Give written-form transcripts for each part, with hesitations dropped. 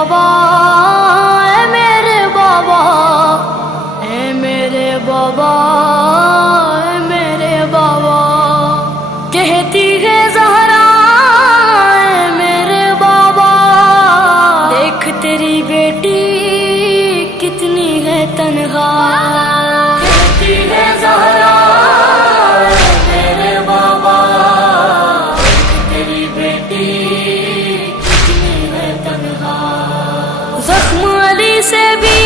بابا اے میرے بابا اے میرے بابا اے میرے بابا کہتی ہے زہرا اے میرے بابا دیکھ تیری بیٹی کتنی ہے تنہا کہتی ہے زہرا اے میرے بابا دیکھ تیری بیٹی کتنی ہے تنہا زخم علی سے بھی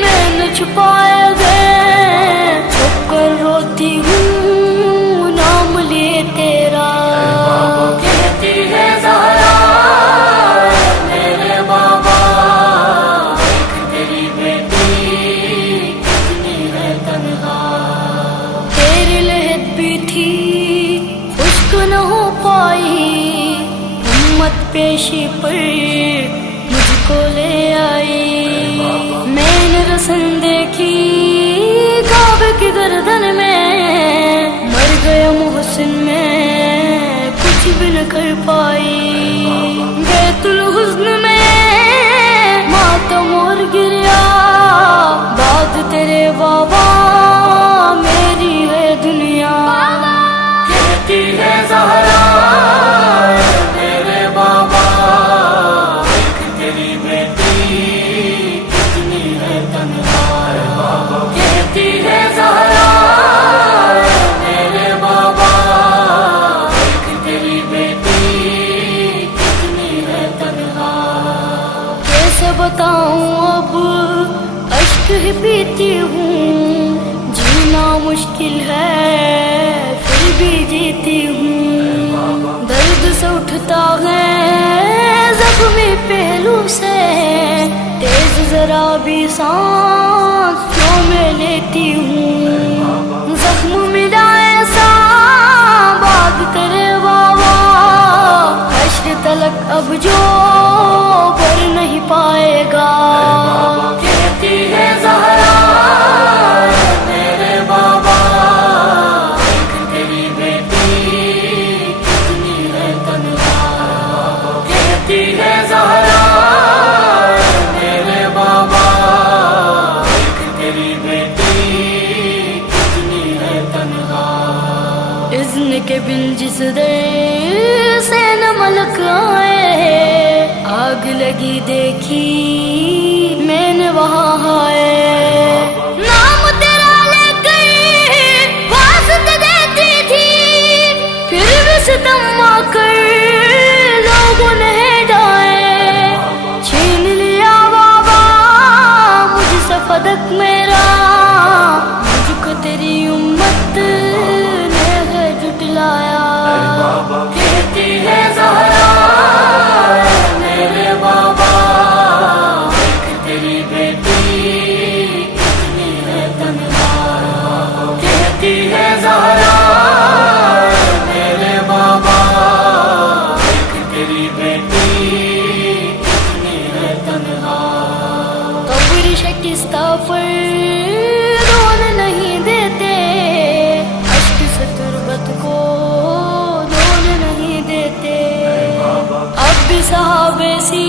میں نے چھپائے گئے چھپ کر روتی ہوں نام لیے تیرا کہتی ہے زہرا اے میرے بابا دیکھ تیری بیٹی کتنی ہے تنہا تیری لہت بھی تھی خشک نہ ہو پائی ہمت پیشی پر مجھ کو لے آئی میں نے رسن دیکھی کعبے کی گردن میں مر گیا محسن میں کچھ بھی نہ کر پائی بیت الحزن میں ماتم اور گریا بعد تیرے بابا میری ہے دنیا کہتی ہے زہرا اے میرے بابا دیکھ تیری بیٹی کتنی ہے تنہا کہتی ہے زہرا اے میرے بابا دیکھ تیری بیٹی کتنی ہے تنہا کیسے بتاؤں اب اشک ہی پیتی ہوں جینا مشکل ہے پھر بھی جیتی ہوں درد سے اٹھتا ہے زخمی پہلو سے تیز ذرا بھی سانس جو میں لیتی ہوں زخم ملا ایسا بعد تیرے بابا حشر تلک اب جو بھر نہیں پائے گا کہتی ہے زہرا اے میرے بابا دیکھ تیری بیٹی کتنی ہے تنہا کہتی ہے زہرا اے میرے بابا دیکھ تیری بیٹی کتنی ہے تنہا اذن کے بن جس دیر سے نہ ملک آئے آگ لگی دیکھی میں نے وہاں آئے نام تیرا لے کر واسطے دیتی تھی پھر بھی ستم آ کر لوگوں نے ڈائے چھین لیا بابا مجھ سے فدق میرا مجھ کو تیری امت نے ہے جھٹلایا کہتی ہے زہرا اے میرے بابا دیکھ تیری بیٹی کتنی ہے تنہا کہتی ہے زہرا اے میرے بابا دیکھ تیری بیٹی کتنی ہے تنہا قبر شکستہ پر رونے نہیں دیتے اشک سے تربت کو دھونے نہیں دیتے اب بھی صحابے سی